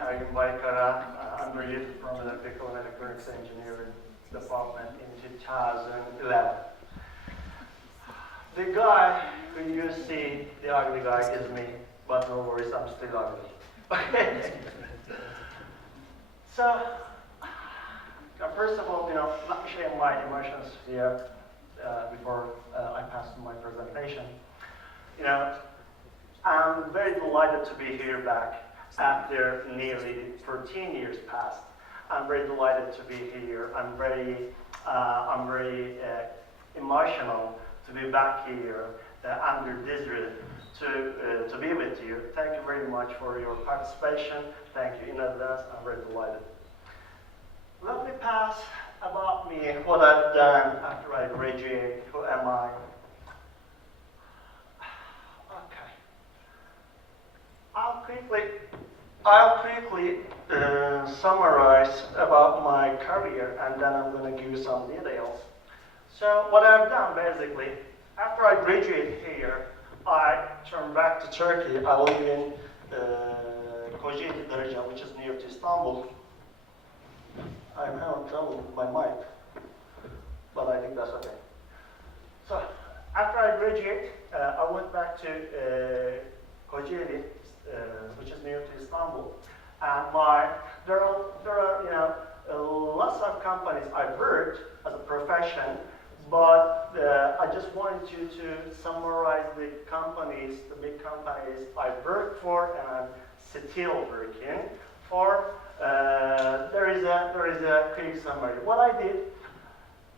Ergi Baykara. I'm graduated from Electrical and Electronics Engineering Department in 2011. The guy who you see, the ugly guy, is me, but no worries, I'm still ugly. Okay. So, first of all, let me share my emotions here before I pass to my presentation. I'm very delighted to be here back after nearly 13 years past. I'm very delighted to be here. I'm very emotional to be back here under this roof to be with you. Thank you very much for your participation. Thank you in advance. I'm very delighted. Let me pass about me, what I've done after I graduate. Who am I? Okay. I'll quickly summarize about my career, and then I'm going to give you some details. So what I've done basically, after I graduated here, I turned back to Turkey. I live in Kocaeli, which is near to Istanbul. I'm having trouble with my mic, but I think that's okay. So after I graduated, I went back to Kocaeli, which is near to Istanbul, and there are lots of companies I've worked as a profession, but I just wanted you to summarize the companies, the big companies I've worked for and I'm still working for. There is a quick summary. What I did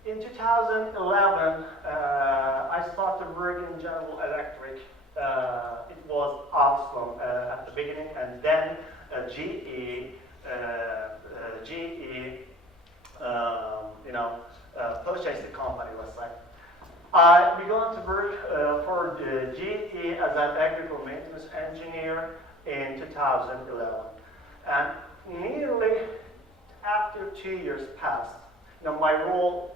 in 2011, I started working in General Electric. It was Alstom at the beginning, and then GE purchased the company, let's say. I began to work for the GE as an electrical maintenance engineer in 2011. And nearly after 2 years passed, my role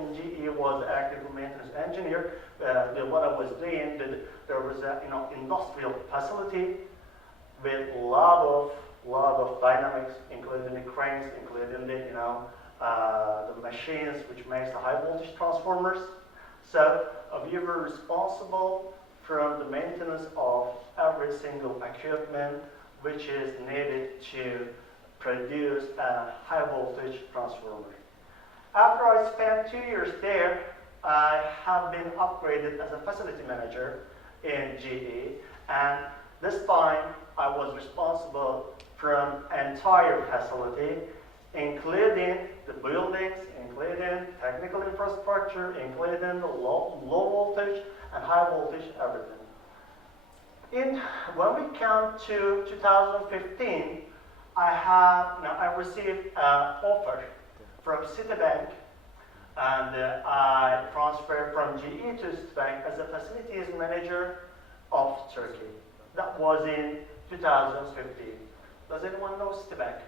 in GE was electrical maintenance engineer. What I was doing, there was an industrial facility with a lot of dynamics, including the cranes, including the machines which makes the high voltage transformers. So we were responsible from the maintenance of every single equipment which is needed to produce a high voltage transformer. After I spent 2 years there, I have been upgraded as a facility manager in GE, and this time I was responsible from entire facility, including the buildings, including technical infrastructure, including the low voltage and high voltage, everything. When we come to 2015, I received an offer from Citibank, and I transferred from GE to Citibank as a facilities manager of Turkey. That was in 2015. Does anyone know Citibank?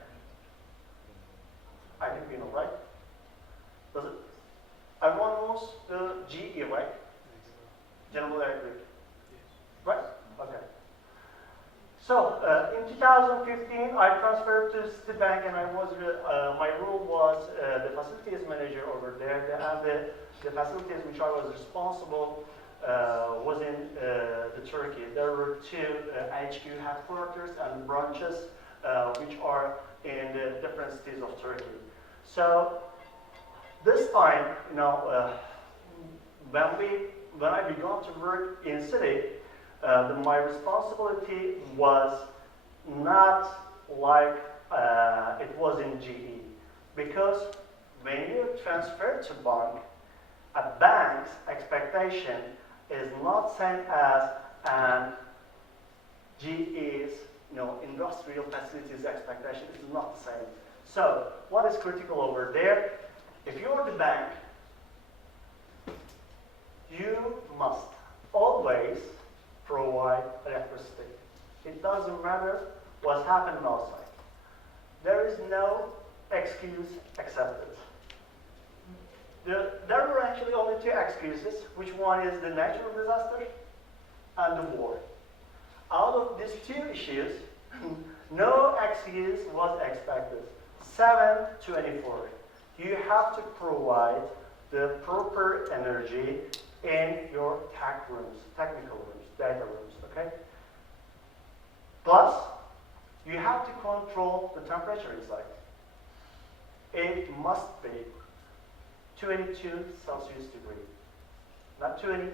I think you know, right? Does it? Everyone knows the GE, right? General Electric. Right? Okay. So in 2015, I transferred to Citibank, and my role was the facilities manager over there. And the facilities which I was responsible was in the Turkey. There were two HQ headquarters and branches which are in the different cities of Turkey. So this time, when I began to work in city, my responsibility was not like it was in GE, because when you transfer to bank, a bank's expectation is not same as an GE's industrial facilities expectation. Is not the same. So what is critical over there? If you're the bank, you must always provide electricity. It doesn't matter what's happening outside. There is no excuse accepted. There were actually only two excuses, which one is the natural disaster and the war. Out of these two issues, No excuse was expected. 724. You have to provide the proper energy in your tech rooms, technical rooms, data rooms, okay? Plus, you have to control the temperature inside. It must be 22 Celsius degree. Not 20,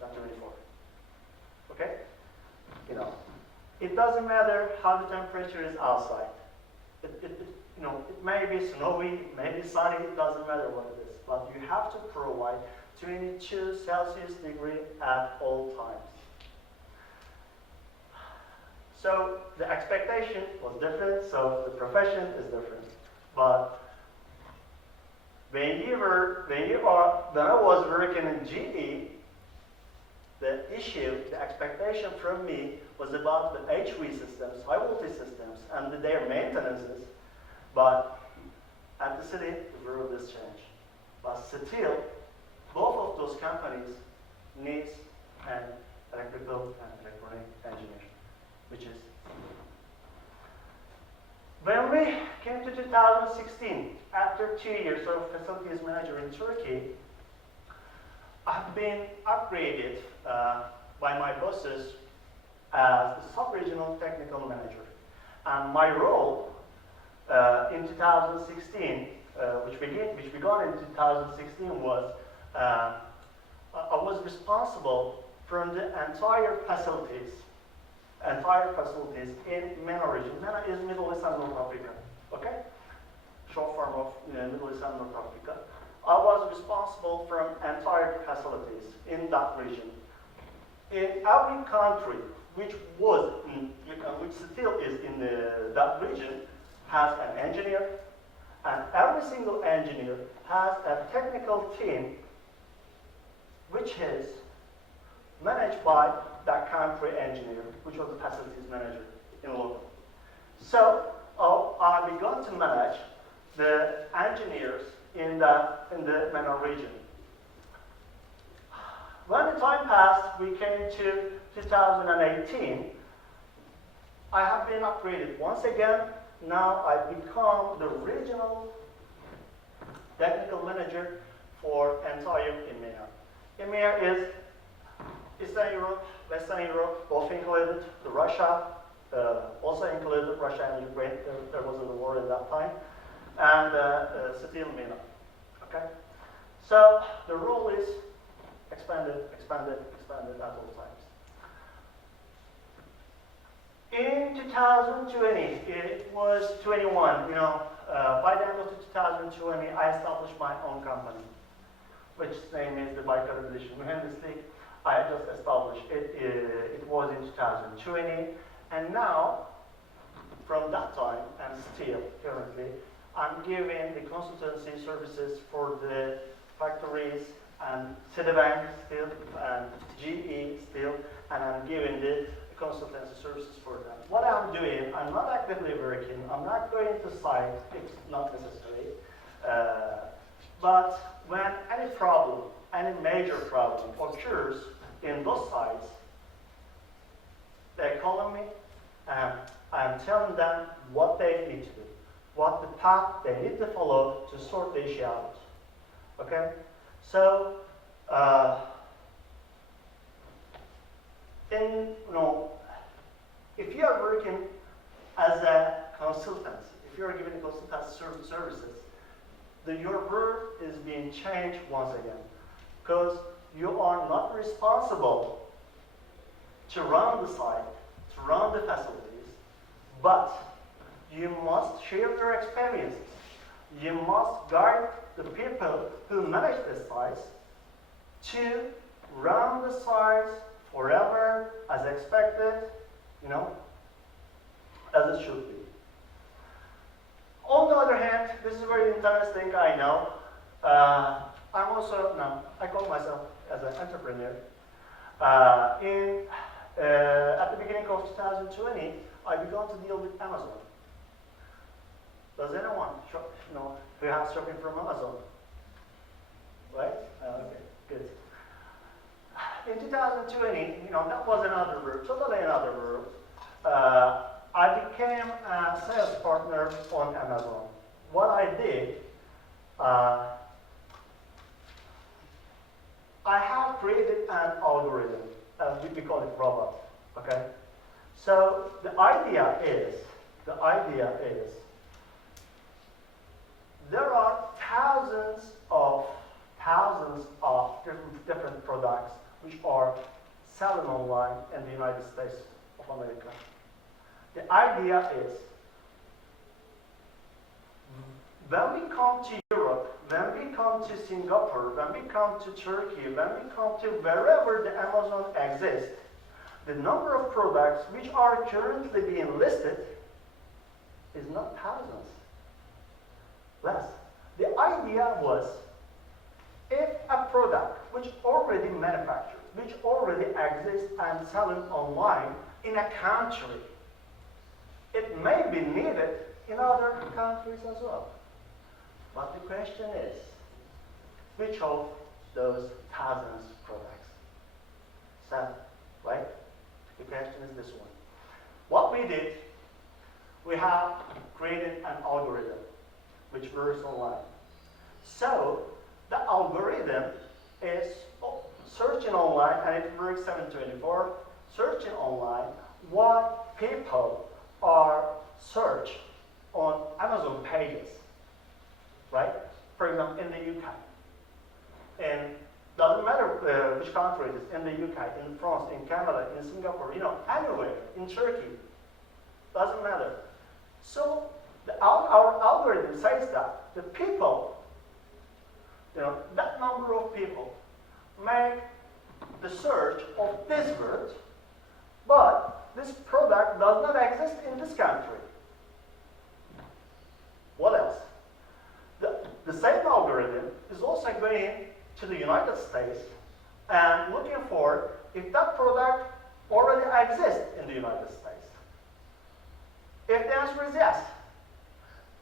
not 24. Okay? You know, it doesn't matter how the temperature is outside. It may be snowy, it may be sunny, it doesn't matter what it is. But you have to provide 22 Celsius degree at all times. So the expectation was different, so the profession is different. But when I was working in GE, the issue, the expectation from me was about the HV systems, high voltage systems, and their maintenances. But at the city, the world has changed. But still, both of those companies needs an electrical and electronic engineer, which is when we came to 2016, after 2 years of facilities manager in Turkey, I've been upgraded by my bosses as the sub-regional technical manager. And my role in 2016, which began in 2016, was I was responsible for the entire facilities in MENA region. MENA is Middle East and North Africa, okay? Short form of Middle East and North Africa. I was responsible for entire facilities in that region. In every country which still is in that region has an engineer, and every single engineer has a technical team which is managed by that country engineer, which was the facilities manager in London. So I began to manage the engineers in the MENA region. When the time passed, we came to 2018. I have been upgraded once again. Now I become the regional technical manager for entire EMEA. EMEA is Eastern Europe, Western Europe, both included. The Russia also included Russia and Ukraine. There was a war at that time, and still MENA. Okay, so the role is expanded at all times. In 2020, it was 21. By the end of 2020, I established my own company, which name is the Baykara division. Mühendislik. I just established it. It was in 2020, and now, from that time and still currently, I'm giving the consultancy services for the factories and Citibank still and GE still, and I'm giving the consultancy services for them. What I'm doing, I'm not actively working. I'm not going to site. It's not necessary. But when any problem, any major problem occurs in those sites, they're calling me, and I'm telling them what they need to do, what the path they need to follow to sort the issue out. Okay? So, if you are working as a consultant, if you are giving consultancy services, your work is being changed once again, because you are not responsible to run the site, to run the facilities, but you must share your experiences. You must guide the people who manage the sites to run the sites forever as expected, as it should be. On the other hand, this is very interesting, I know. I call myself as an entrepreneur. At the beginning of 2020, I began to deal with Amazon. Does anyone who has shopping from Amazon? Right? Okay, good. In 2020, that was another world, totally another world. I became a sales partner on Amazon. What I did, I have created an algorithm. We call it robot. Okay. So the idea is, there are thousands of different products which are selling online in the United States of America. The idea is, when we come to Europe, when we come to Singapore, when we come to Turkey, when we come to wherever the Amazon exists, the number of products which are currently being listed is not thousands, less. The idea was, if a product which already manufactured, which already exists and selling online in a country, it may be needed in other countries as well. But the question is, which of those thousands of products? So, right? The question is this one. What we did, we have created an algorithm which works online. So, the algorithm is searching online, and it works 7/24, searching online what people are searched on Amazon pages, right? For example, in the UK. And doesn't matter which country it is, in the UK, in France, in Canada, in Singapore, anywhere, in Turkey, doesn't matter. So our algorithm says that the people, that number of people make the search of this word, but this product does not exist in this country. What else? The same algorithm is also going to the United States and looking for if that product already exists in the United States. If the answer is yes,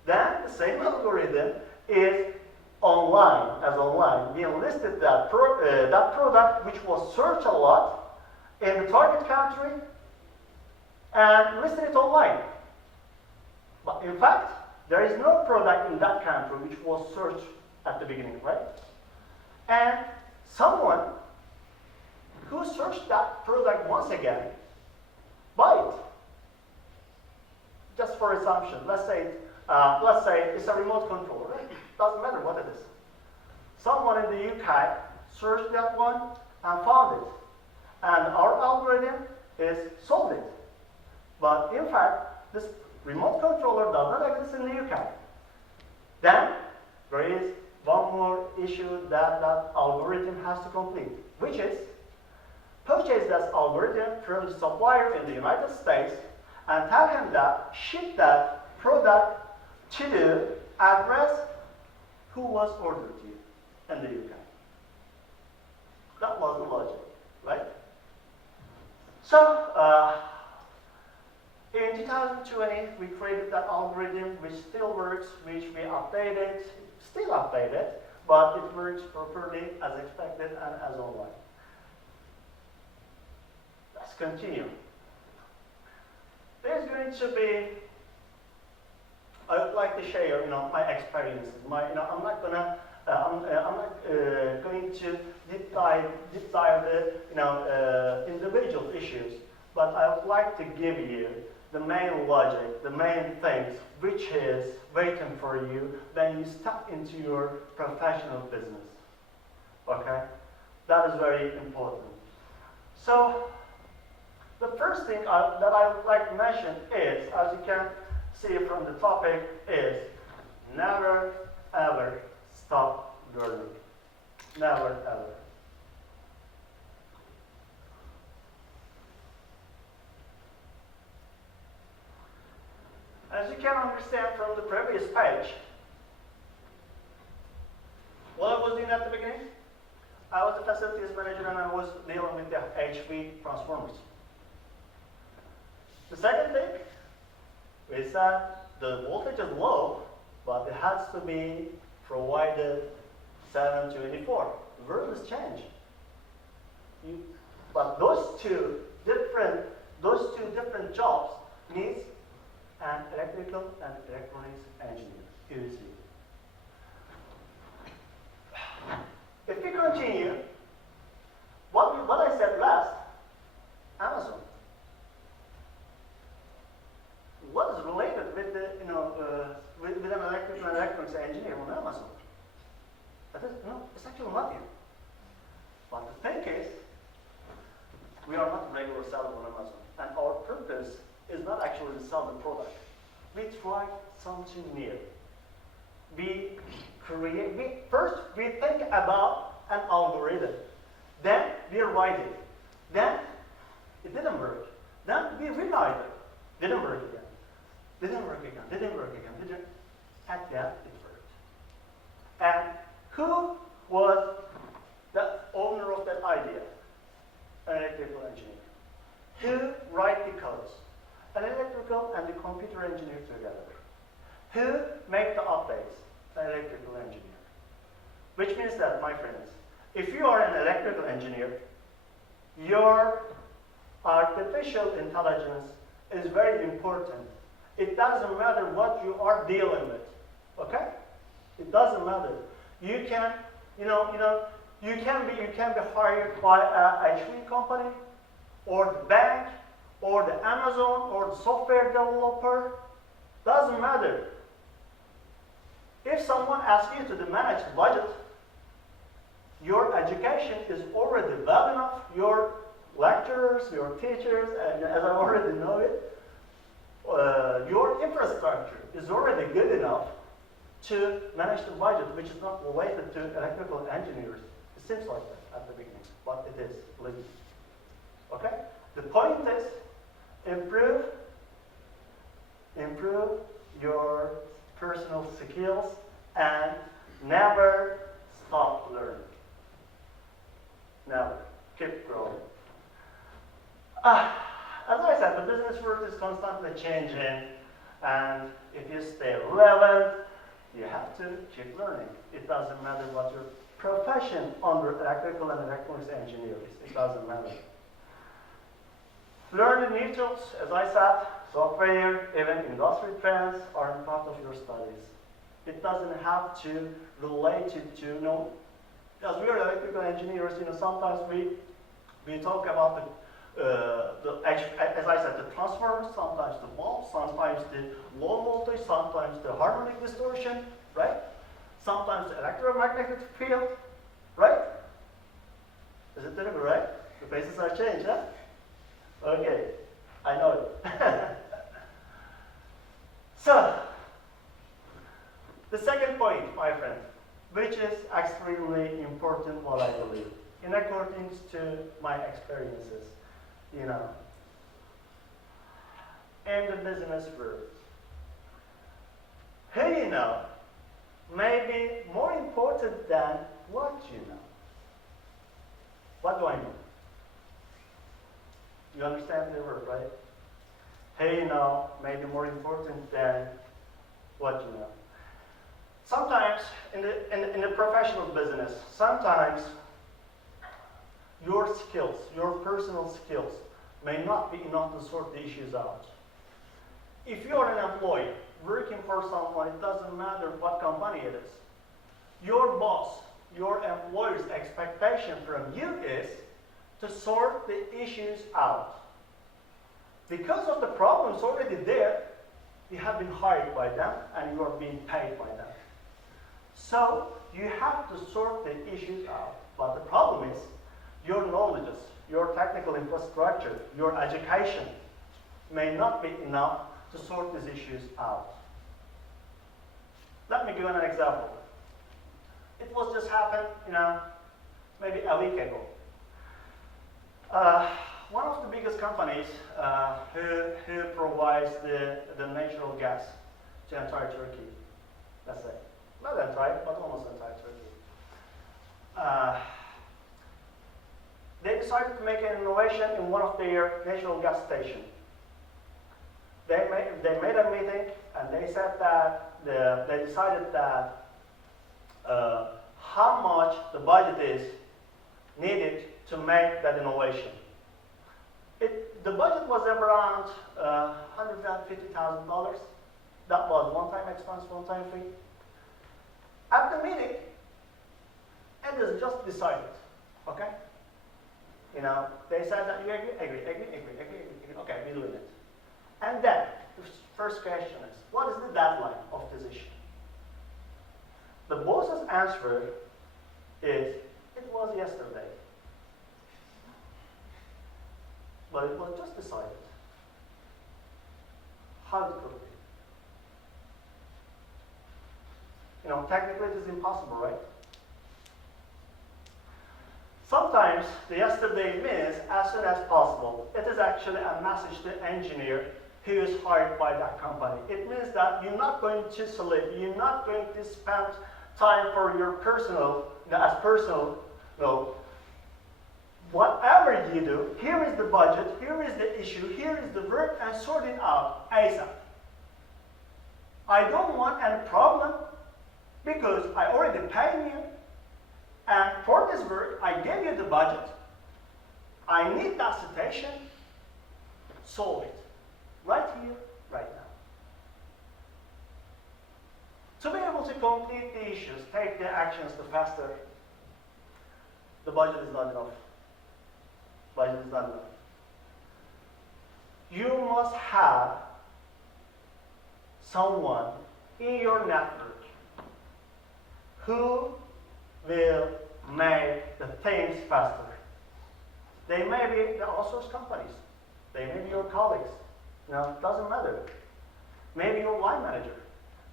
then the same algorithm is online, being listed that product which was searched a lot in the target country and listed it online. But in fact, there is no product in that country which was searched at the beginning, right? And someone who searched that product once again, buy it. Just for assumption, let's say it's a remote control, right? Doesn't matter what it is. Someone in the UK searched that one and found it. And our algorithm is solved it. But in fact, this remote controller does not exist in the UK. Then there is one more issue that algorithm has to complete, which is purchase that algorithm from the supplier in the United States and tell him that ship that product to the address who was ordered to you in the UK. That was the logic, right? So, in 2020, we created that algorithm which still works, which we updated, still updated, but it works properly as expected and as online. Let's continue. There's going to be, I would like to share, my experiences. I'm not going to deep dive the, individual issues, but I would like to give you the main logic, the main things which is waiting for you when you step into your professional business. Okay? That is very important. So, the first thing that I would like to mention is, as you can see from the topic, is never ever stop learning. Never ever. As you can understand from the previous page, what I was doing at the beginning, I was the facilities manager and I was dealing with the HV transformers. The second thing is that the voltage is low, but it has to be provided 7/24. The world has changed. But those two different jobs needs and electrical and electronics engineer, EC. If we continue, what I said last, Amazon. What is related with the with an electrical and electronics engineer on Amazon? That is, no, it's actually nothing. But the thing is, we are not regular sellers on Amazon, and our purpose is not actually to sell the product. We try something new. First we think about an algorithm, then we write it, then it didn't work, then we rewrite it, didn't work again, didn't work again, didn't work again, didn't. At the end, it worked. And who was the owner of that idea? An electrical engineer. Who write the codes? An electrical and the computer engineer together. Who make the updates? An electrical engineer. Which means that, my friends, if you are an electrical engineer, your artificial intelligence is very important. It doesn't matter what you are dealing with, okay? It doesn't matter. You can, you can be hired by a HV company, or the bank, or the Amazon, or the software developer. Doesn't matter. If someone asks you to manage the budget, your education is already well enough. Your lecturers, your teachers, and as I already know it, your infrastructure is already good enough to manage the budget, which is not related to electrical engineers. It seems like that at the beginning, but it is, believe me. Okay? The point is, improve your personal skills and never stop learning. Never. Keep growing. As I said, the business world is constantly changing, and if you stay relevant, you have to keep learning. It doesn't matter what your profession under electrical and electronics engineer is. It doesn't matter. Learn the new tools, as I said, software, even industry trends are part of your studies. It doesn't have to relate to as we are electrical engineers, sometimes we talk about as I said, the transformers, sometimes the bulbs, sometimes the low voltage, sometimes the harmonic distortion, right? Sometimes the electromagnetic field, right? Is it difficult, right? The faces are changed, huh? Okay, I know it. So, the second point, my friend, which is extremely important, what I believe, in accordance to my experiences, in the business world. Who you know may be more important than what you know. What do I mean? You understand the word, right? Who you know may be more important than what you know. Sometimes in the professional business, sometimes your skills, your personal skills, may not be enough to sort the issues out. If you're an employee working for someone, it doesn't matter what company it is. Your boss, your employer's expectation from you is to sort the issues out. Because of the problems already there, you have been hired by them and you are being paid by them. So you have to sort the issues out. But the problem is, your knowledges, your technical infrastructure, your education may not be enough to sort these issues out. Let me give an example. It was just happened, maybe a week ago. One of the biggest companies who provides the natural gas to entire Turkey, let's say. Not entire, but almost entire Turkey. They decided to make an innovation in one of their natural gas stations. They made a meeting and they said that they decided that how much the budget is needed to make that innovation. The budget was around $150,000. That was one-time expense, one-time fee. At the meeting, it is just decided, okay? You know, they said that you agree. Okay, we're doing it. And then, the first question is, what is the deadline of this issue? The boss's answer is, it was yesterday. But it was just decided. How it could be? You know, technically it is impossible, right? Sometimes the yesterday means as soon as possible. It is actually a message to the engineer who is hired by that company. It means that you're not going to sleep, you're not going to spend time for your personal, no. Whatever you do, here is the budget, here is the issue, here is the work, and sort it out ASAP. I don't want any problem because I already paid you, and for this work, I gave you the budget. I need that citation. Solve it. Right here, right now. To be able to complete the issues, take the actions the faster, the budget is not enough. Budget is not enough. You must have someone in your network who will make the things faster. They may be the outsourced companies. They may be your colleagues. You know, it doesn't matter. Maybe your line manager.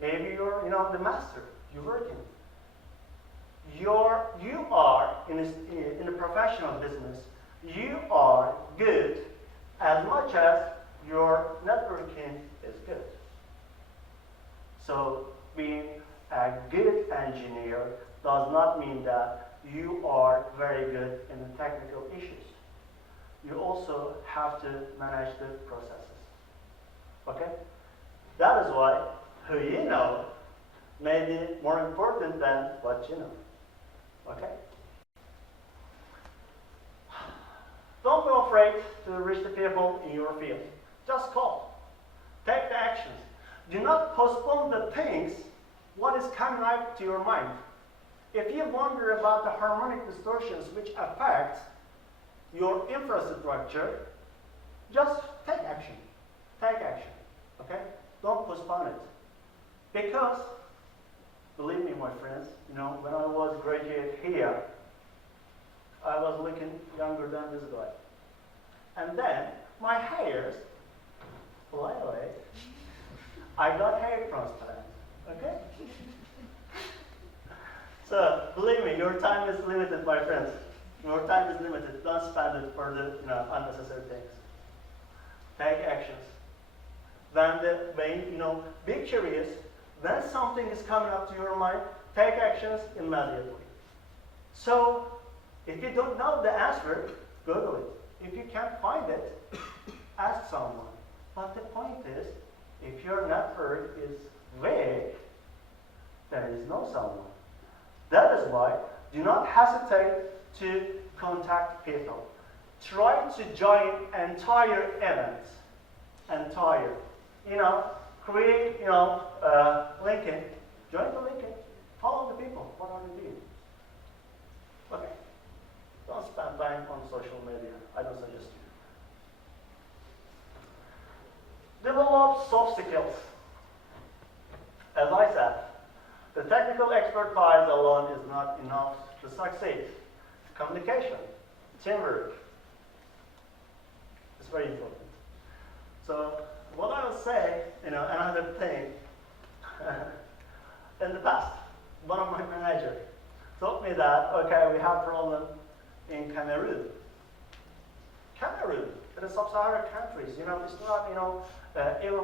Maybe you're, the master. You're working. You are in a professional business. You are good as much as your networking is good. So being a good engineer does not mean that you are very good in the technical issues. You also have to manage the processes. Okay? That is why who you know may be more important than what you know. Okay? Don't be afraid to reach the people in your field. Just call. Take the actions. Do not postpone the things, what is coming up to your mind. If you wonder about the harmonic distortions which affect your infrastructure, just take action. Take action. Okay? Don't postpone it. Because, believe me, my friends, when I was graduate here, I was looking younger than this guy. And then, my hairs, fly away. I got hair transplant. Okay? So, believe me, your time is limited, my friends. Your time is limited. Don't spend it for the unnecessary things. Take actions. Be curious. When something is coming up to your mind, take actions immediately. So, if you don't know the answer, Google it. If you can't find it, ask someone. But the point is, if your network is vague, there is no someone. That is why do not hesitate to contact people. Try to join entire events. Create, LinkedIn. Join the LinkedIn. Follow the people. What are they doing? Okay. Don't spend time on social media. I don't suggest you. Develop soft skills. As I said, the technical expertise alone is not enough to succeed. Communication, teamwork, is very important. So, what I would say, another thing, in the past, one of my managers told me that, okay, we have problem in Cameroon. It is sub-Saharan countries, it's not, even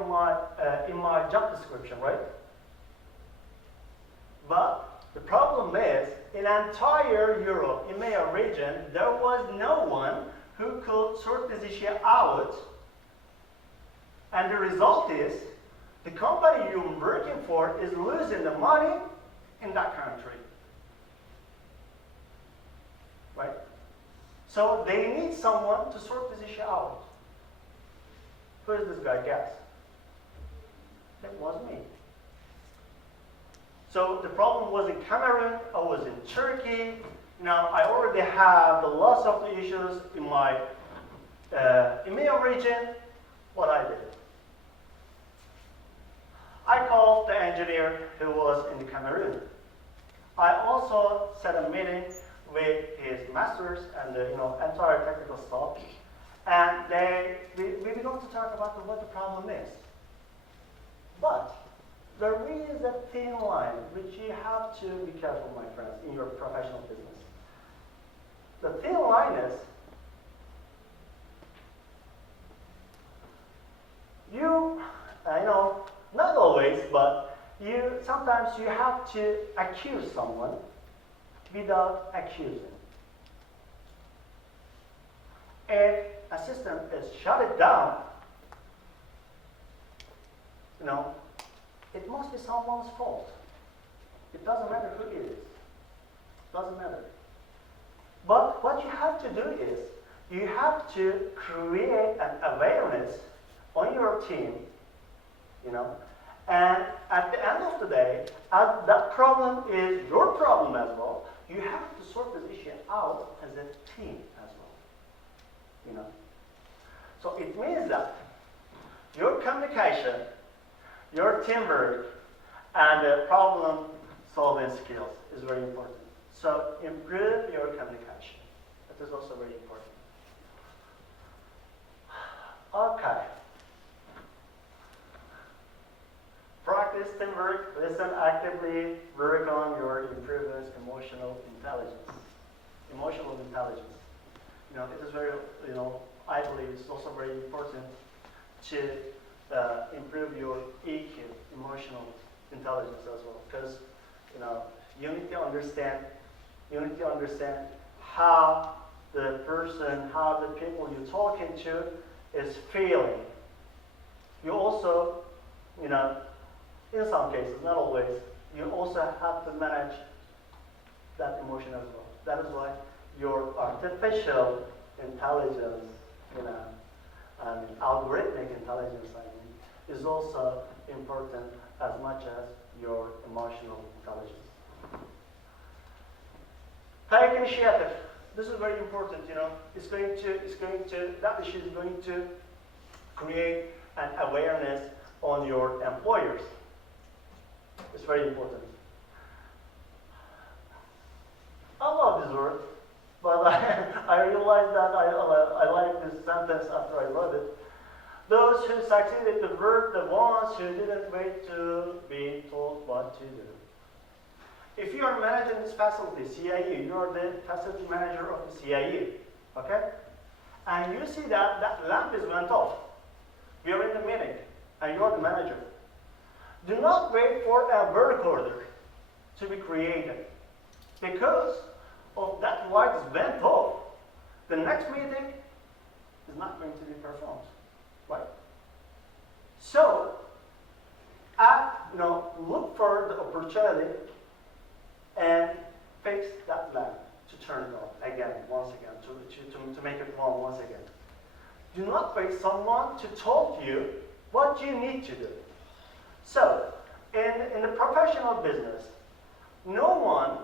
in my job description, right? But the problem is, in entire Europe, in my region, there was no one who could sort this issue out. And the result is, the company you're working for is losing the money in that country. Right? So they need someone to sort this issue out. Who is this guy? Guess. It was me. So the problem was in Cameroon, I was in Turkey. Now I already have the lots of the issues in my EMEA region. What I did? I called the engineer who was in Cameroon. I also set a meeting with his masters and the entire technical staff, and we began to talk about what the problem is. But there is a thin line which you have to be careful, my friends, in your professional business. The thin line is not always, but sometimes you have to accuse someone without accusing. If a system is shut it down, it must be someone's fault. It doesn't matter who it is. It doesn't matter. But what you have to do is, you have to create an awareness on your team, and at the end of the day, as that problem is your problem as well, you have to sort this issue out as a team as well, So it means that your communication, your teamwork, and problem-solving skills is very important. So improve your communication. That is also very important. Okay. Practice teamwork, listen actively, work on your improvements, emotional intelligence. Emotional intelligence. It is very, I believe it's also very important to improve your EQ, emotional intelligence as well. Because, you need to understand how the person, how the people you're talking to is feeling. You also, in some cases, not always, you also have to manage that emotion as well. That is why your artificial intelligence, and algorithmic intelligence, is also important as much as your emotional intelligence. Take initiative. This is very important. That issue is going to create an awareness on your employers. It's very important. I love this word, but I realized that I like this sentence after I wrote it. Those who succeeded were the ones who didn't wait to be told what to do. If you are managing this facility, CIE, you are the facility manager of the CIE, okay? And you see that lamp is went off. We are in the meeting, and you are the manager. Do not wait for a work order to be created. Because of that light is went off, the next meeting is not going to be performed, right? So, look for the opportunity and fix that lamp to turn it on again, once again, to make it on once again. Do not wait someone to tell you what you need to do. So, in the professional business, no one,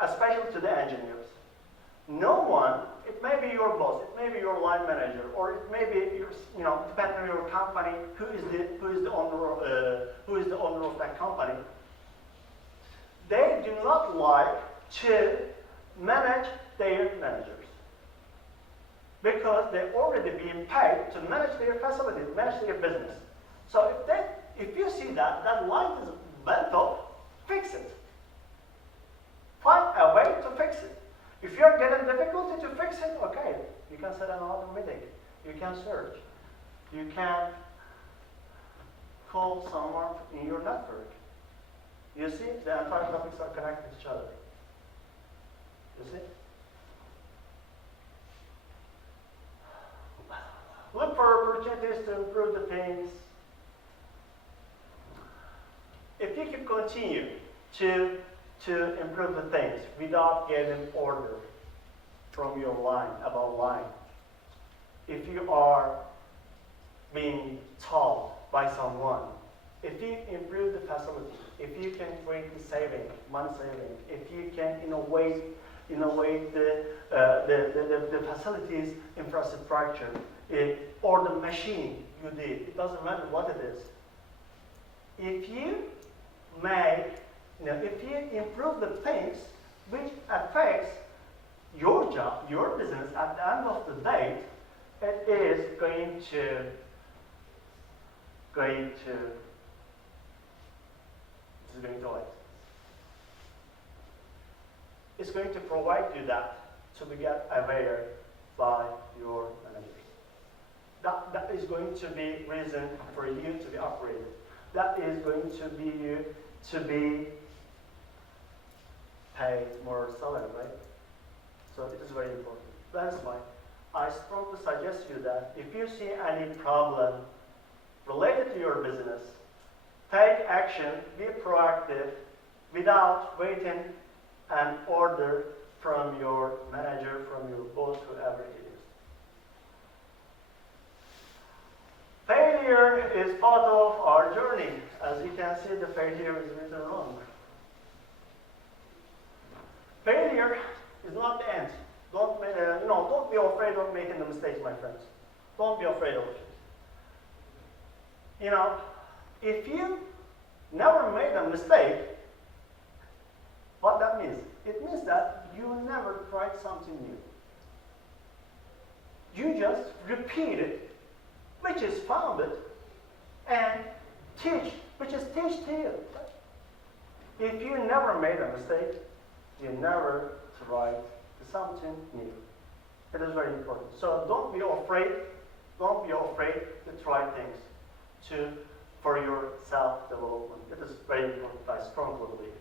especially to the engineers, no one, it may be your boss, it may be your line manager, or it may be your, depending on your company, who is the owner of that company. They do not like to manage their managers because they're already being paid to manage their facilities, manage their business. So if you see that line is bent up, fix it. Find a way to fix it. If you're getting difficulty to fix it, okay, you can set another meeting. You can search. You can call someone in your network. You see, the entire topics are connected to each other. You see? Look for opportunities to improve the things. If you can continue to improve the things without getting order from your line, about line, if you are being taught by someone. If you improve the facility, if you can create the saving, money saving, if you can innovate the facilities infrastructure, or the machine you did, it doesn't matter what it is. If you if you improve the things which affects your job, your business, at the end of the day, it is going to like, it's going to provide you that to be get aware by your managers. That is going to be reason for you to be operated. That is going to be you to be paid more salary, right? So it is very important. That's why I strongly suggest you that if you see any problem related to your business, take action, be proactive, without waiting an order from your manager, from your boss, whoever it is. Failure is part of our journey. As you can see, the failure is written wrong. Failure is not the end. Don't be afraid of making the mistakes, my friends. Don't be afraid of it. If you never made a mistake, what that means? It means that you never tried something new. You just repeated, which is founded, and teach, which is teach to you. If you never made a mistake, you never tried something new. It is very important. So don't be afraid. Don't be afraid to try things for your self-development. It is very important. I strongly believe.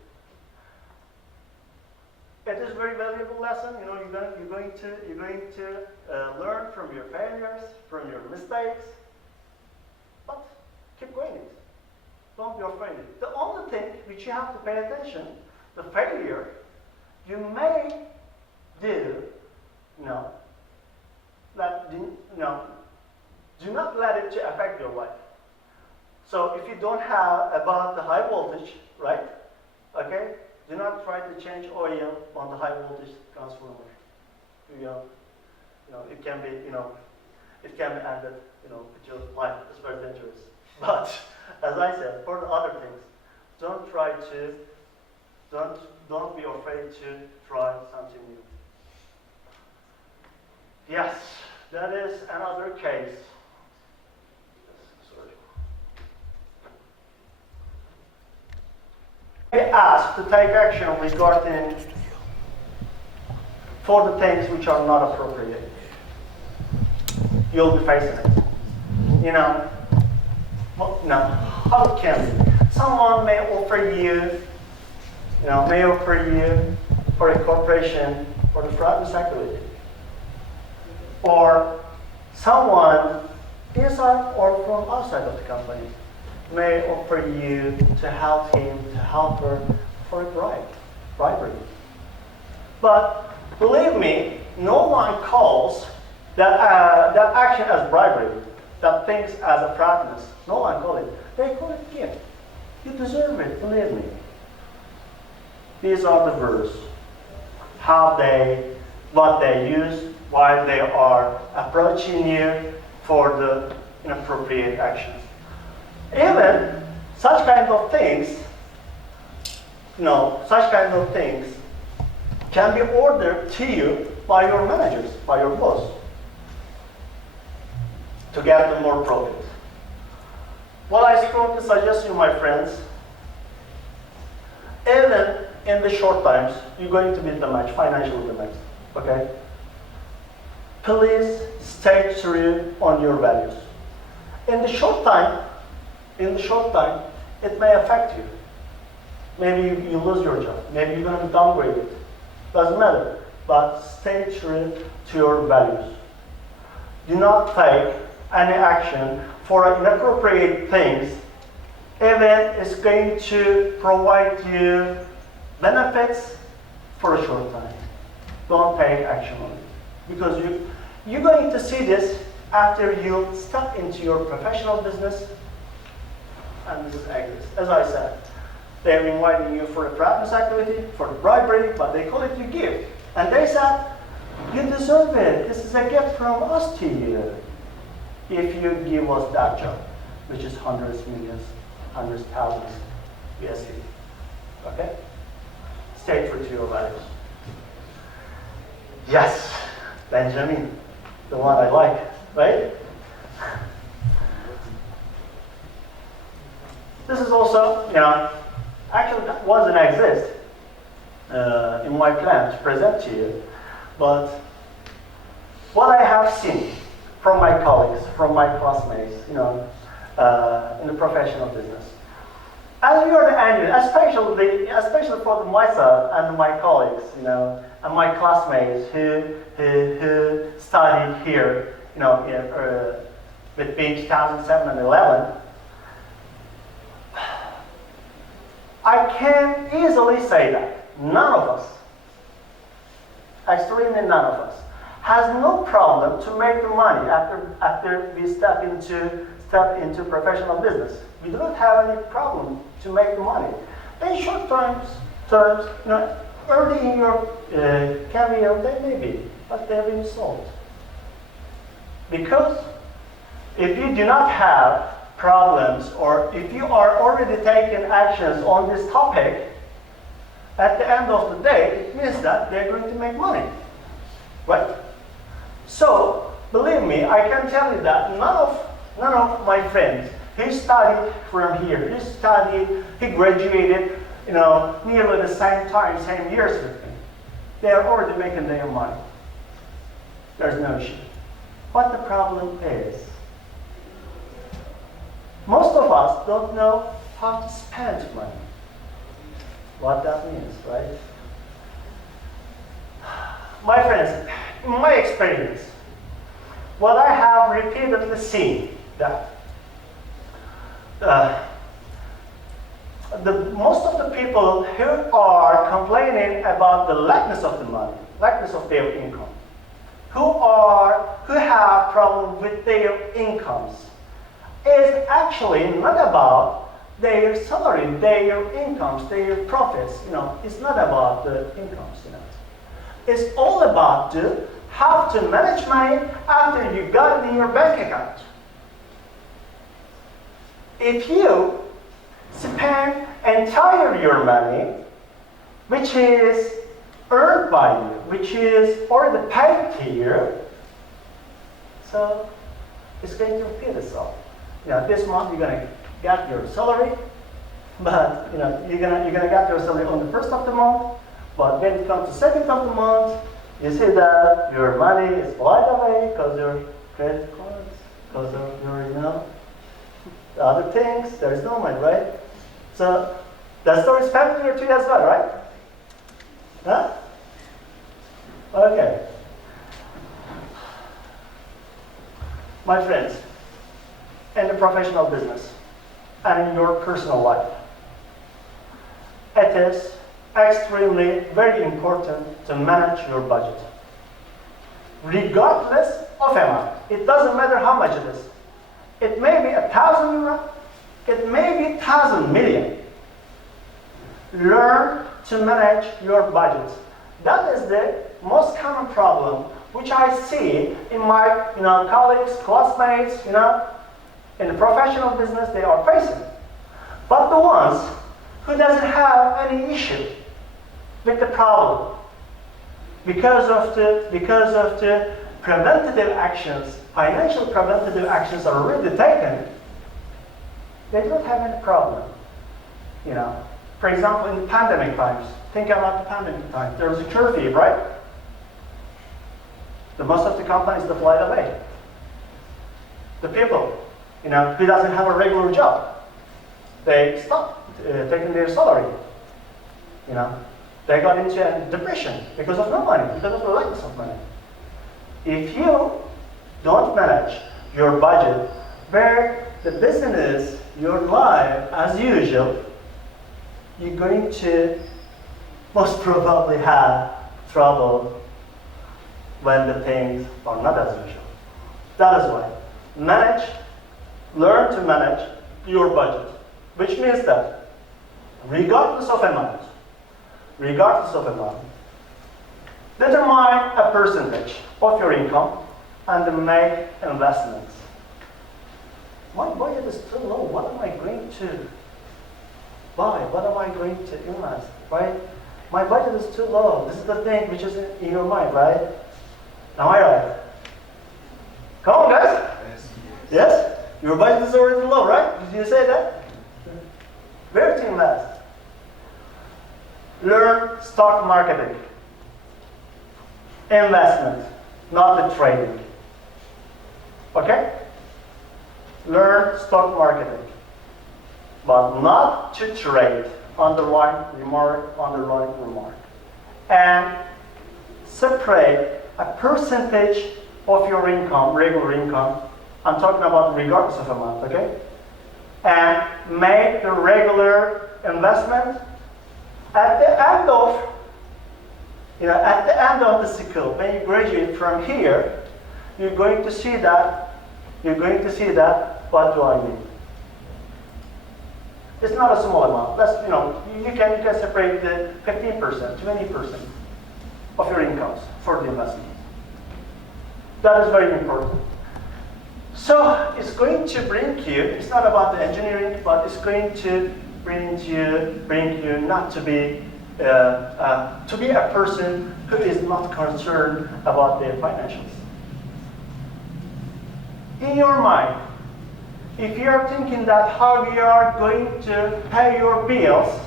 It is a very valuable lesson. You're going to learn from your failures, from your mistakes, but keep going it. Don't be afraid. The only thing which you have to pay attention, the failure, you may do, do not let it to affect your life. So if you don't have about the high voltage, right? Okay, do not try to change oil on the high voltage transformer. It can be, it can be ended, with your life. It's very dangerous. But as I said, for the other things, don't be afraid to try something new. Yes, that is another case. Sorry. Be asked to take action regarding for the things which are not appropriate. You'll be facing it. How it can be? Someone may offer you for a corporation for the fraudulent activity. Or someone inside or from outside of the company may offer you to help him, to help her for a bribery. But believe me, no one calls that action as bribery, that things as a fraudulence. No one calls it. They call it gift. You deserve it, believe me. These are the words. What they use, why they are approaching you for the inappropriate action. Even such kind of things, can be ordered to you by your managers, by your boss, to get the more profit. What I strongly suggest you, my friends, even in the short times, you're going to be damaged, financially damaged, okay? Please stay true on your values. In the short time, it may affect you. Maybe you lose your job. Maybe you're going to be downgraded. Doesn't matter. But stay true to your values. Do not take any action for inappropriate things, even it's going to provide you benefits for a short time. Don't take action on it. Because you're going to see this after you step into your professional business, and this is exist. As I said, they're inviting you for a practice activity, for a bribery, but they call it your gift. And they said, you deserve it. This is a gift from us to you. If you give us that job, which is hundreds, millions, hundreds, thousands USD. Okay? Stay true to your values. Yes, Benjamin, the one I like, right? This is also, actually that wasn't exist in my plan to present to you, but what I have seen from my colleagues, from my classmates, in the professional business. As we are the engineer, especially for myself and my colleagues, and my classmates who studied here, between 2007 and 11, I can easily say that none of us, extremely none of us, has no problem to make the money after we step into professional business. We do not have any problem to make the money. In short terms, early in your career, they may be, but they're being solved. Because if you do not have problems, or if you are already taking actions on this topic, at the end of the day, it means that they're going to make money, right? So, believe me, I can tell you that none of my friends who studied from here, he graduated, nearly the same time, same years with me. They are already making their money. There's no issue. What the problem is, most of us don't know how to spend money. What that means, right? My friends, in my experience, what I have repeatedly seen that most of the people who are complaining about the lackness of the money, lackness of their income, who have problems with their incomes, is actually not about their salary, their incomes, their profits. It's not about the incomes. It's all about how to manage money after you got it in your bank account. If you spend entire your money, which is earned by you, which is already paid to you, so it's going to repeat itself. This month you're going to get your salary, but you're gonna get your salary on the first of the month. But when it comes to second of the month, you see that your money is flied away because your credit cards, because of your the other things. There is no money, right? So that story is familiar to you as well, right? Huh? Okay. My friends, in the professional business and in your personal life, it is extremely very important to manage your budget. Regardless of amount. It doesn't matter how much it is. It may be 1,000 euro, it may be 1,000 million. Learn to manage your budget. That is the most common problem which I see in my colleagues, classmates, in the professional business they are facing. But the ones who doesn't have any issue with the problem because of the preventative actions, financial preventative actions are already taken, they don't have any problem. For example, in the pandemic times, think about the pandemic time. There was a curfew, right? The most of the companies deployed away. The people, who doesn't have a regular job, they stopped taking their salary. They got into a depression because of no money, because of the lack of money. If you don't manage your budget, where the business, your life as usual, you're going to most probably have trouble when the things are not as usual. That is why. Learn to manage your budget, which means that regardless of amount, determine a percentage of your income and make investments. My budget is too low. What am I going to buy? What am I going to invest? Right? My budget is too low. This is the thing which is in your mind, right? Am I right? Come on, guys. Yes? Your budget is already low, right? Did you say that? Where to invest? Learn stock marketing. Investment, not the trading. Okay? Learn stock marketing, but not to trade. Underline remark. And separate a percentage of your income, regular income. I'm talking about regardless of amount, okay? And make the regular investment at the end of the cycle. When you graduate from here, you're going to see that. What do I mean? It's not a small amount. That's, you can separate the 15%, 20% of your incomes for the investment. That is very important. So it's going to bring you, it's not about the engineering, but it's going to bring you not to be a person who is not concerned about their financials. In your mind, if you are thinking that how you are going to pay your bills,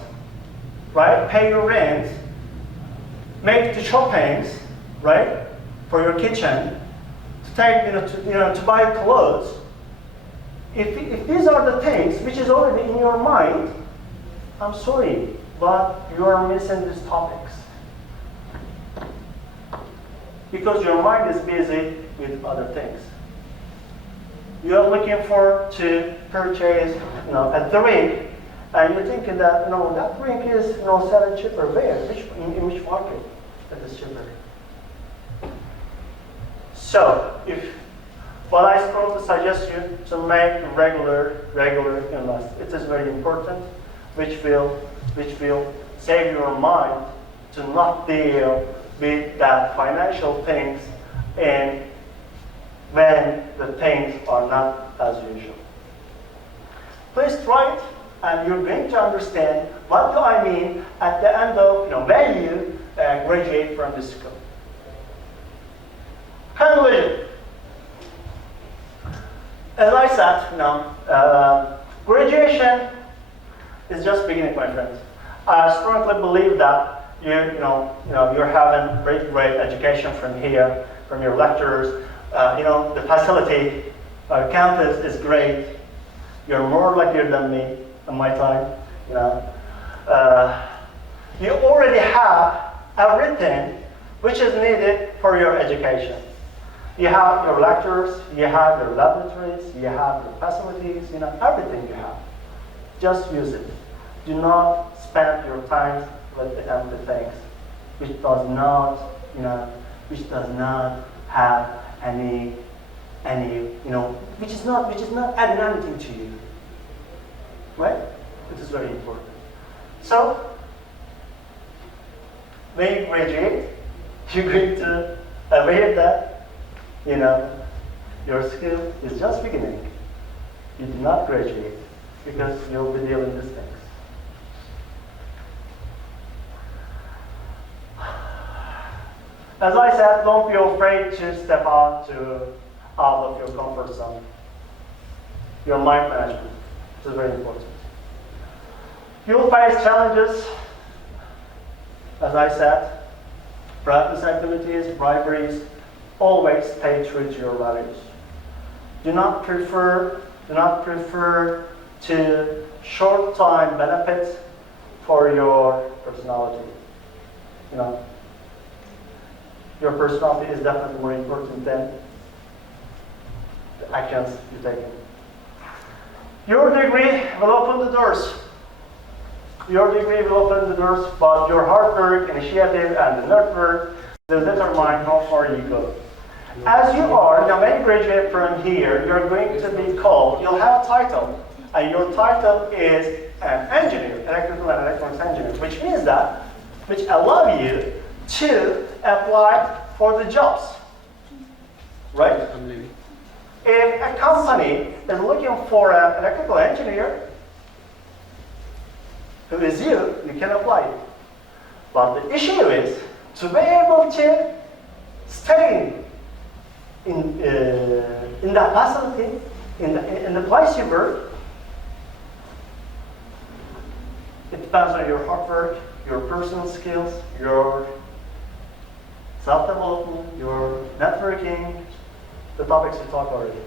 right? Pay your rent, make the shoppings, right? For your kitchen, to take, to buy clothes. If these are the things which is already in your mind, I'm sorry, but you are missing these topics. Because your mind is busy with other things. You are looking to purchase, a drink, and you're thinking that, that drink is, selling cheaper. Where? In which market that is cheaper? So, what I strongly suggest you to make regular invest. It is very important, which will save your mind to not deal with that financial things and when the things are not as usual. Please try it, and you're going to understand what do I mean at the end of when you graduate from this school. Conclusion. As I said, graduation is just beginning, my friends. I strongly believe that you're having great education from here, from your lecturers. The facility, campus is great. You're more luckier than me in my time. You already have everything which is needed for your education. You have your lecturers, you have your laboratories, you have your facilities, everything you have. Just use it. Do not spend your time with the empty things, which does not have any, which is not adding anything to you. Right? It is very important. So, when you graduate, you're going to aware that, your skill is just beginning. You did not graduate because you'll be dealing with things. As I said, don't be afraid to step out of your comfort zone. Your mind management is very important. You'll face challenges, as I said, practice activities, briberies. Always stay true to your values. Do not prefer to short-time benefits for your personality. Your personality is definitely more important than the actions you take. Your degree will open the doors. But your hard work, initiative, and the network will determine how far you go. As you are, now when you graduate from here, you're going to be called, you'll have a title, and your title is an engineer, electrical and electronics engineer, which means that, which allow you to apply for the jobs, right? If a company is looking for an electrical engineer, who is you, you can apply. But the issue is to be able to stay in that facility, in the place you work. It depends on your hard work, your personal skills, your self-development, your networking, the topics we talked already.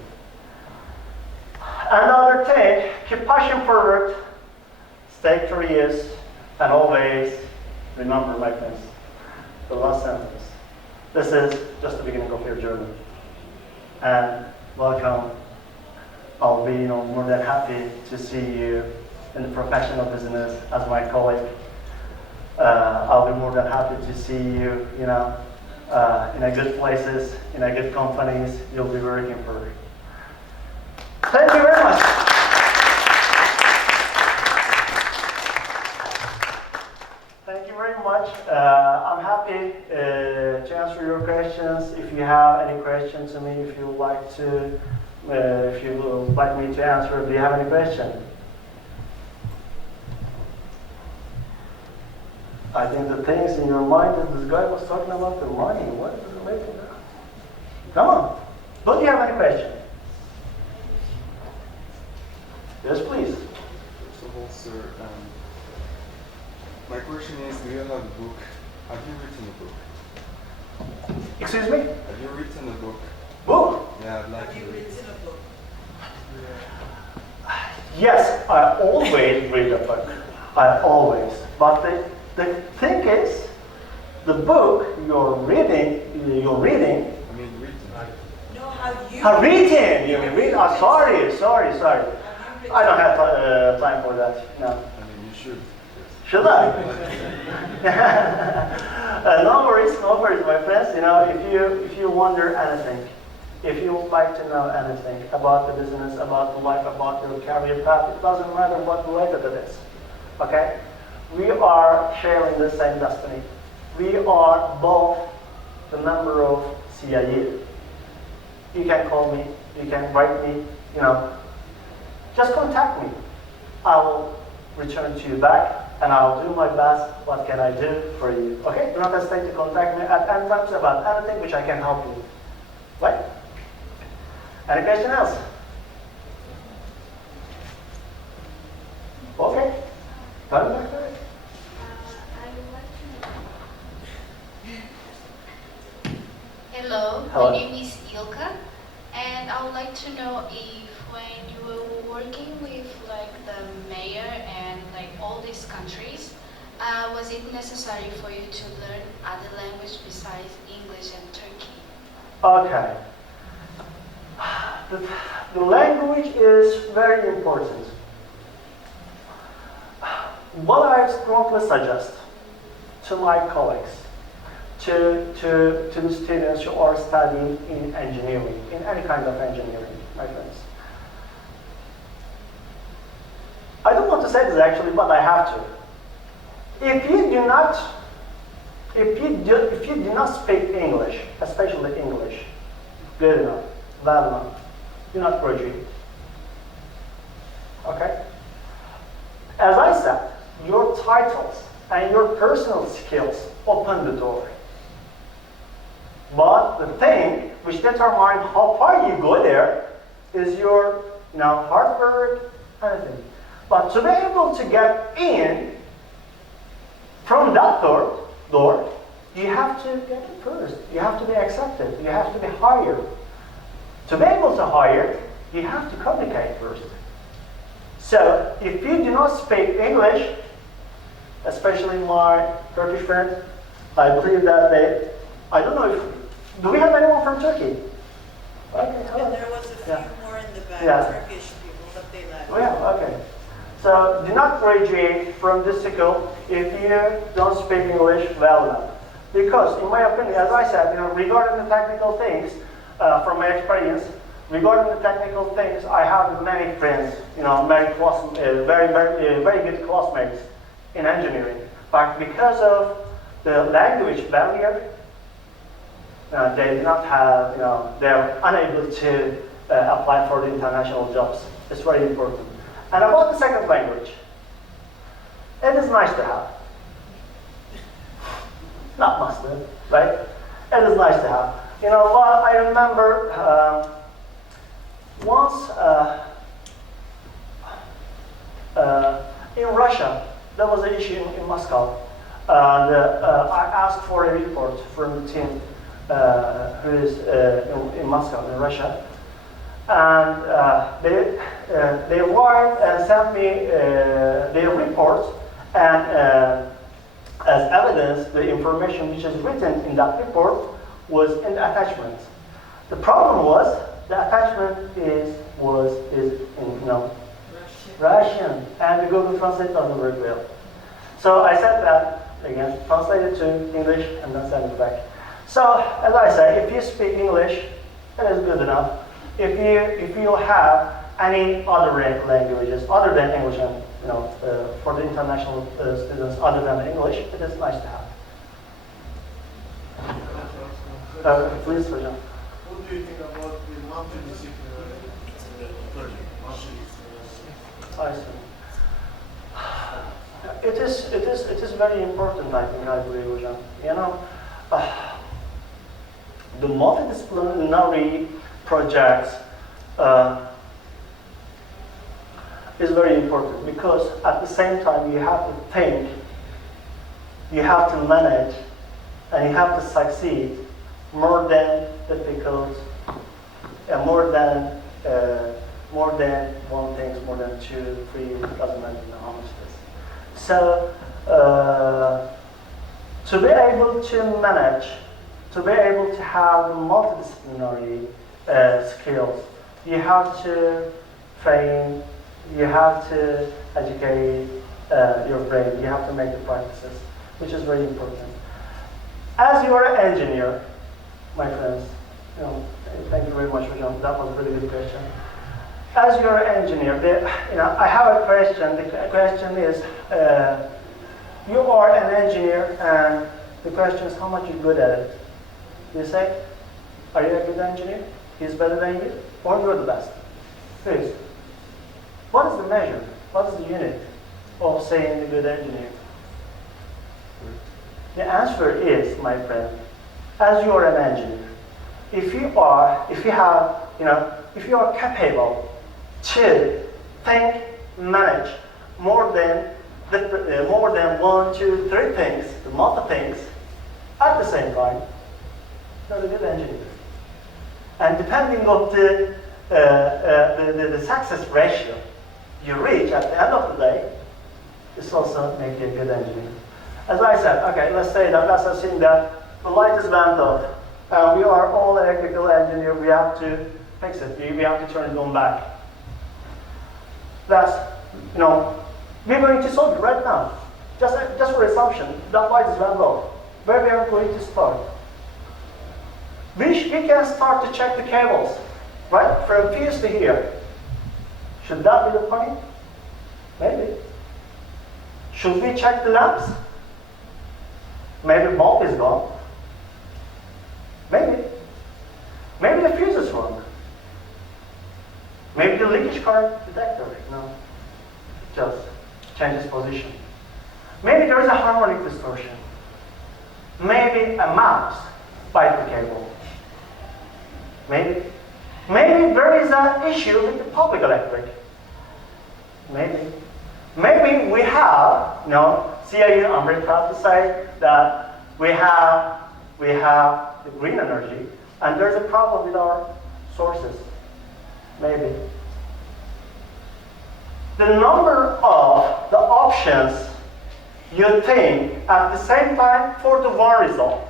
Another thing, keep pushing forward, stay curious, and always remember, my friends, the last sentence. This is just the beginning of your journey. And welcome. I'll be more than happy to see you in the professional business as my colleague. I'll be more than happy to see you, in a good places, in a good companies you'll be working for. Thank you very much. Thank you very much. I'm happy to answer your questions. If you have any questions to me, if you would like to, if you would like me to answer, do you have any questions? I think the things in your mind that this guy was talking about the money. What is it related to? Come on. Do you have any questions? Yes, please. First of all, sir, my question is, do you have a book? Have you written a book? Excuse me? Have you written a book? Book? Yeah, I'd like Have you written a book? Yes, I always read a book. I always. But the thing is, the book you're reading. I mean, written. No, have you? Written. You mean read? Oh, sorry. I don't have time for that. No. I mean, you should. Should I? No worries, my friends. If you wonder anything, if you would like to know anything about the business, about the life, about your career path, it doesn't matter what related it is. Okay? We are sharing the same destiny. We are both the member of CIA. You can call me, you can write me, just contact me. I will return to you back. And I'll do my best. What can I do for you? Okay? Do not hesitate to contact me at any time about anything which I can help you. Right? Any question else? Okay. Turn back to it. I would like to know. Hello, Hello. my name is Ilka, and I would like to know if when you were working with the mayor and all these countries, was it necessary for you to learn other language besides English and Turkey? Okay. The language is very important. What I strongly suggest to my colleagues, to the students who are studying in engineering, in any kind of engineering, my friends. I don't want to say this actually, but I have to. If you do not speak English, especially English, good enough, well enough, do not graduate. Okay? As I said, your titles and your personal skills open the door. But the thing which determines how far you go there is your hard work, anything. But to be able to get in from that door, you have to get in first. You have to be accepted. You have to be hired. To be able to hire, you have to communicate first. So if you do not speak English, especially my Turkish friends, I believe that I don't know do we have anyone from Turkey? Okay, hello. And there was a few more in the back, Turkish people, but they left. Oh yeah, okay. So do not graduate from this school if you don't speak English well enough. Because in my opinion, as I said, regarding the technical things, from my experience, regarding the technical things, I have many friends, very good classmates in engineering. But because of the language barrier, they do not have, they're unable to apply for the international jobs. It's very important. And about the second language, it is nice to have. Not must have, right? It is nice to have. Well, I remember once in Russia, there was an issue in Moscow. I asked for a report from the team who is in Moscow, in Russia. And they arrived and sent me their report, and as evidence, the information which is written in that report was in the attachment. The problem was the attachment is in Russian, and the Google Translate doesn't work well. So I said that again, translate it to English, and then send it back. So as I say, if you speak English, it is good enough. If you have any other languages other than English, and for the international students other than English, it is nice to have. Please, Rajan. What do you think about the multidisciplinary project? I see. It is very important, I think, I believe, Rajan. The multidisciplinary projects is very important, because at the same time you have to think, you have to manage, and you have to succeed more than difficult, and more than one thing, more than 2, 3, doesn't matter how much it is. So to be able to manage, to be able to have multidisciplinary skills, you have to train, you have to educate your brain, you have to make the practices, which is very important. As you are an engineer, my friends, thank you very much, Rajan. That was a really good question. As you are an engineer, I have a question. The question is, you are an engineer, and the question is how much you're good at it. You say, are you a good engineer? He's better than you, or you're the best? Please. What is the measure? What is the unit of saying a good engineer? The answer is, my friend, as you are an engineer, if you are capable to think, manage more than 1, 2, 3 things, multiple things at the same time, you're a good engineer. And depending on the success ratio you reach at the end of the day, this also makes you a good engineer. As I said, okay, let's assume that the light is went off. We are all electrical engineers. We have to fix it. We have to turn it on back. That's, we're going to solve it right now. Just for assumption, that light is went off. Where we are going to start? We can start to check the cables, right? From fuse to here. Should that be the point? Maybe. Should we check the lamps? Maybe the bulb is gone. Maybe. Maybe the fuse is wrong. Maybe the leakage current detector, just changes position. Maybe there is a harmonic distortion. Maybe a mouse bites the cable. Maybe there is an issue with the public electric. Maybe we have, CIU, I'm very proud to say that we have the green energy, and there's a problem with our sources. Maybe. The number of the options you think at the same time for the one result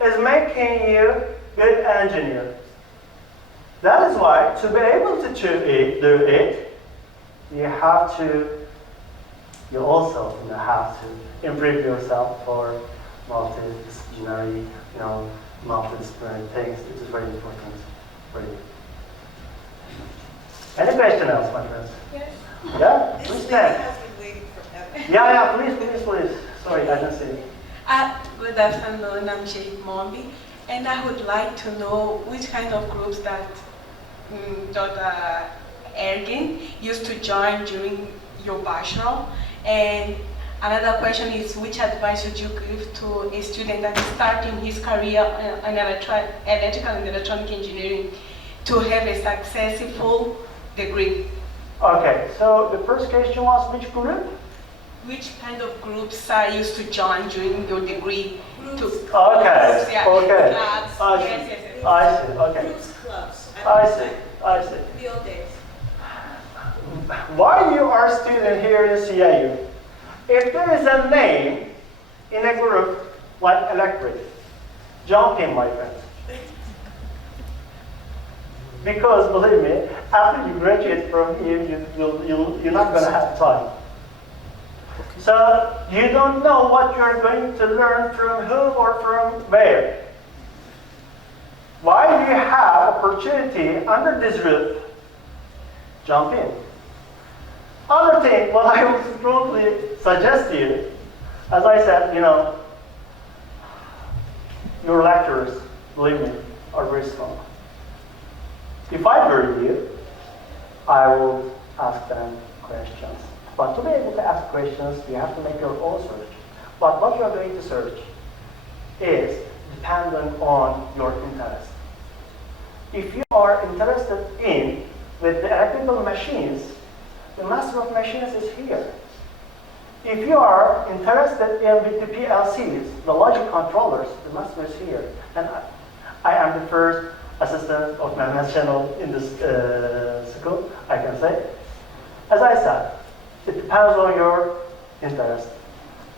is making you good engineer. That is why to be able to do it, you also have to improve yourself for multidisciplinary, multidisciplinary things. It is very important. Really. Any question else, my friends? Yes. Yeah, This please lady stand. has been waiting forever. Yeah, please. Sorry, I didn't see. Good afternoon, I'm Sheikh Mombi, and I would like to know which kind of groups that Dr. Ergi used to join during your bachelor. And another question is, which advice would you give to a student that is starting his career in electrical and electronic engineering to have a successful degree? Okay, so the first question was which group? Which kind of groups are used to join during your degree? Groups. Okay, Groups, yeah. okay. Clubs, I see. yes. I see, okay. Groups, clubs. I see. Field days. While you are a student here in CIU, if there is a name in a group like electric, jump in, my friends. Because believe me, after you graduate from here, you're not going to have time. So you don't know what you're going to learn from whom or from where. While you have opportunity under this roof, jump in. Other thing, what I would strongly suggest you, as I said, your lecturers, believe me, are very strong. If I were you, I would ask them questions. But to be able to ask questions, you have to make your own search. But what you are going to search is dependent on your interest. If you are interested in with the electrical machines, the master of machines is here. If you are interested in with the PLCs, the logic controllers, the master is here. And I am the first assistant of management channel in this school, I can say. As I said, it depends on your interest.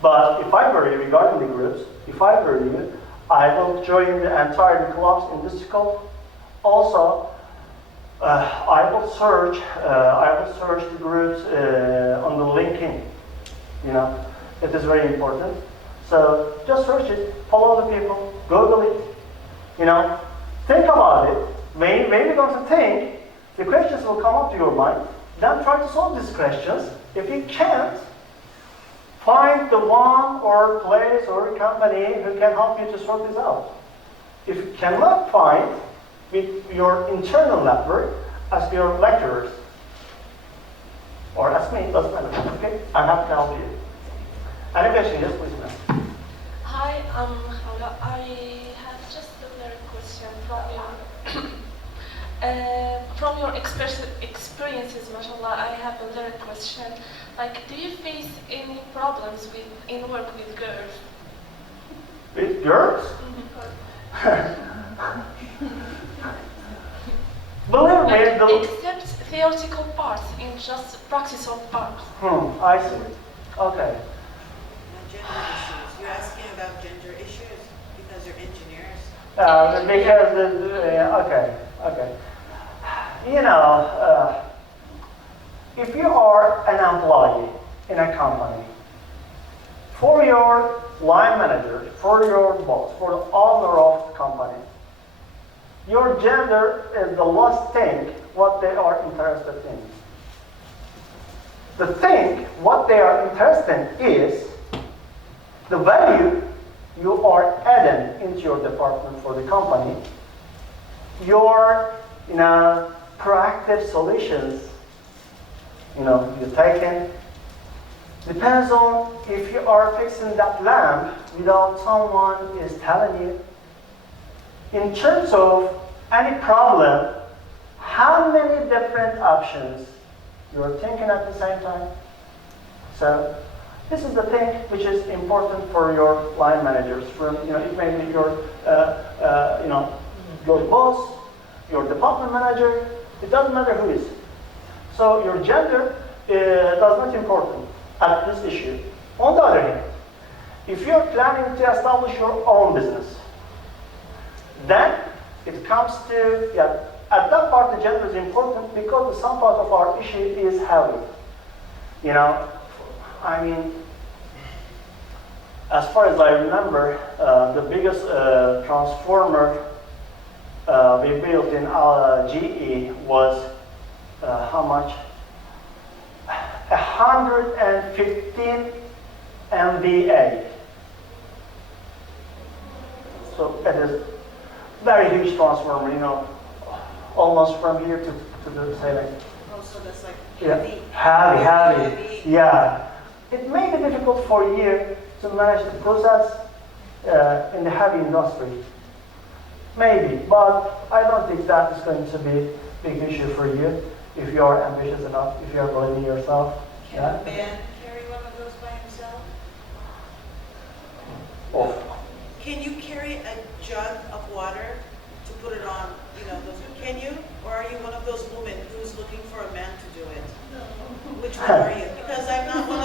But if I were you regarding the groups, if I were you, I will join the entire clubs in this school. Also, I will search the groups on the LinkedIn. It is very important. So just search it, follow the people, Google it. Think about it. When you're going to think, the questions will come up to your mind. Then try to solve these questions. If you can't, find the one or place or company who can help you to sort this out. If you cannot find with your internal network, ask your lecturers. Or ask me, doesn't matter. Okay? I'm happy to help you. Any question? Yes, please, ma'am. Hi, Hawla. I have just a very question from your experiences, mashallah. I have a little question. Like, do you face any problems in work with girls? With girls? Believe me, Except theoretical parts, in just practice of parts. I see. Okay. Gender issues. You're asking about gender issues because you're engineers. Okay. If you are an employee in a company, for your line manager, for your boss, for the owner of the company, your gender is the last thing what they are interested in. The thing what they are interested in is the value you are adding into your department for the company, your proactive solutions you're taking. Depends on if you are fixing that lamp without someone is telling you. In terms of any problem, how many different options you're thinking at the same time? So this is the thing which is important for your line managers. It may be your boss, your department manager. It doesn't matter who is. So your gender does not important at this issue. On the other hand, if you're planning to establish your own business, then it comes to, at that part the gender is important because some part of our issue is heavy. as far as I remember, the biggest transformer we built in GE was how much? 115 MVA. So it is very huge transformer, you know, almost from here to the ceiling. Oh, so that's like Yeah, heavy. heavy. Yeah. It may be difficult for you to manage the process in the heavy industry. Maybe, but I don't think that is going to be a big issue for you if you are ambitious enough, if you are believing in yourself. Can a man carry one of those by himself? Oh. Can you carry a jug of water to put it on, you know, those, can you? Or are you one of those women who's looking for a man to do it? Which one are you? Because I'm not one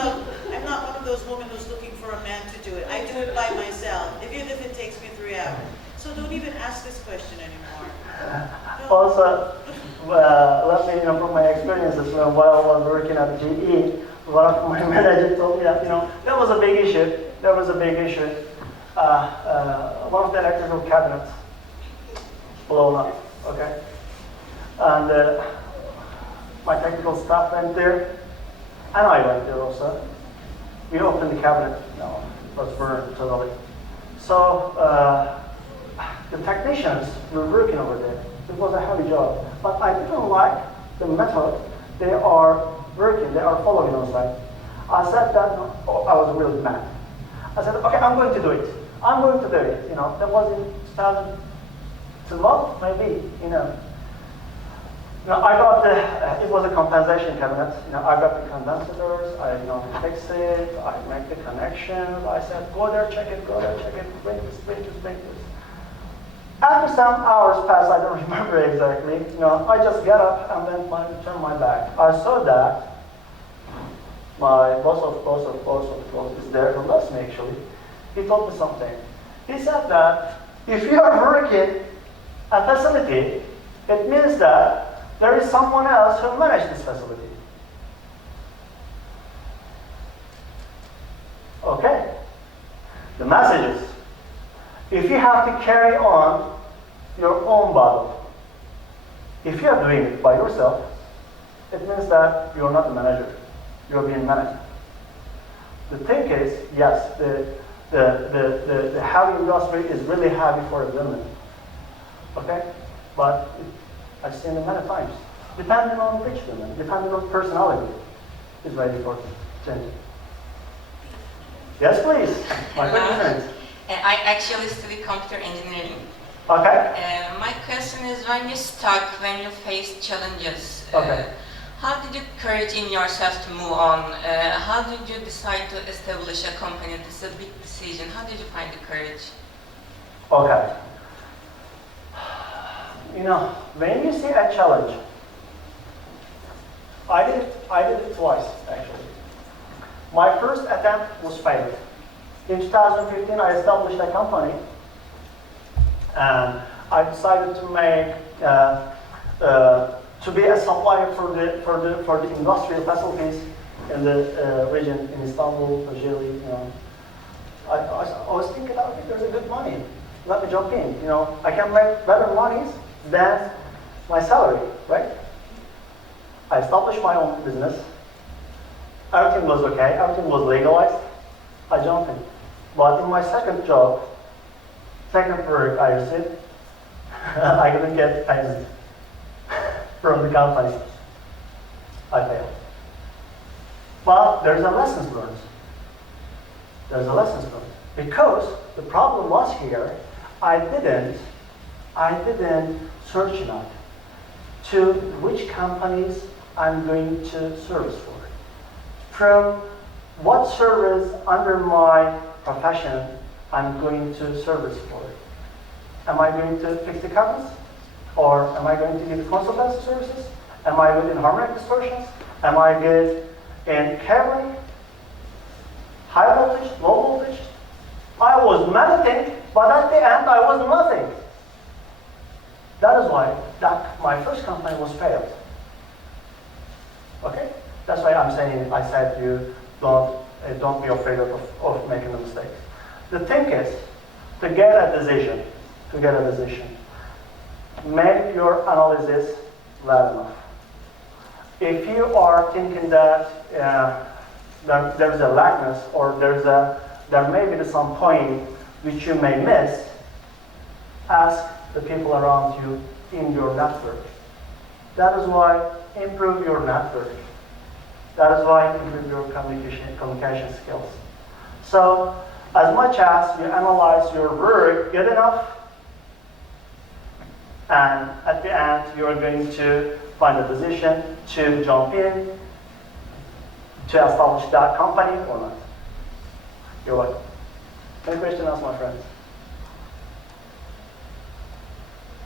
of those women who's looking for a man to do it. I do it by myself, even if it takes me 3 hours. So don't even ask this question anymore. No. Also, let me, from my experiences while I was working at GE, one of my managers told me that, there was a big issue. There was a big issue. One of the electrical cabinets blown up, okay? And my technical staff went there, and I went there also. We opened the cabinet, it was burned totally. So the technicians were working over there. It was a heavy job, but I didn't like the method they are working, they are following on site. I said that, I was really mad. I said, okay, I'm going to do it. I'm going to do it. That was in 2012, maybe, I got it was a compensation cabinet. I got the condensators, I fix it, I make the connections. I said, go there, check it, bring this. After some hours passed, I don't remember exactly, I just got up and then turned my back. I saw that my boss is there who loves me actually. He told me something. He said that if you are working a facility, it means that there is someone else who manages this facility. Okay. The message is, if you have to carry on your own bottle, if you are doing it by yourself, it means that you're not a manager. You're being managed. The thing is, yes, the heavy industry is really heavy for women. Okay? But I've seen it many times. Depending on which women, depending on personality, is very important. Change. Yes, please. My friend. I actually study computer engineering. Okay. My question is, when you're stuck, when you face challenges, Okay. how did you courage in yourself to move on? How did you decide to establish a company? This is a big decision. How did you find the courage? Okay. When you see a challenge, I did it twice actually. My first attempt was failed. In 2015, I established a company, and I decided to make to be a supplier for the industrial facilities in the region in Istanbul, Kocaeli. I was thinking, okay, there's a good money. Let me jump in. I can make better monies than my salary, right? I established my own business. Everything was okay. Everything was legalized. I jumped in. But in my second job, second work I received, I couldn't get payments from the company. I failed. But there's a lesson learned. There's a lesson learned. Because the problem was here, I didn't search enough to which companies I'm going to service for. From what service under my profession I'm going to service for. Am I going to fix the cabinets? Or am I going to give consultancy services? Am I good in harmonic distortions? Am I good in cabling? High voltage, low voltage? I was meditating, but at the end I was nothing. That is why my first company was failed. Okay? That's why I said you don't be afraid of making the mistakes. The thing is, to get a decision, make your analysis well enough. If you are thinking that there's a lackness or there may be some point which you may miss, ask the people around you in your network. That is why improve your network. That is why improve your communication skills. So, as much as you analyze your work good enough, and at the end you are going to find a position to jump in, to establish that company or not. You're welcome. Any questions, my friends?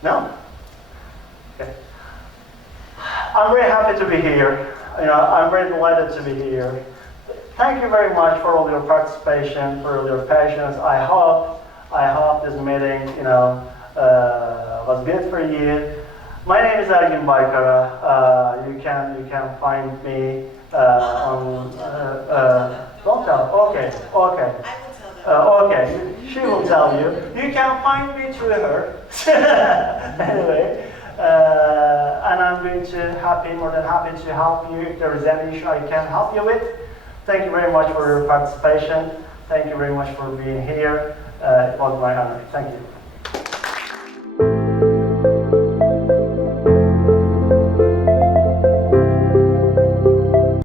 No? Okay. I'm very happy to be here. I'm very delighted to be here. Thank you very much for all your participation, for all your patience. I hope this meeting, was good for you. My name is Ergi Baykara. You can find me on. Don't tell. Okay. I will tell them. Okay. She will tell you. You can find me through her. Anyway. And I'm going to more than happy to help you if there is any issue I can help you with. Thank you very much for your participation. Thank you very much for being here. It was my honor. Thank you.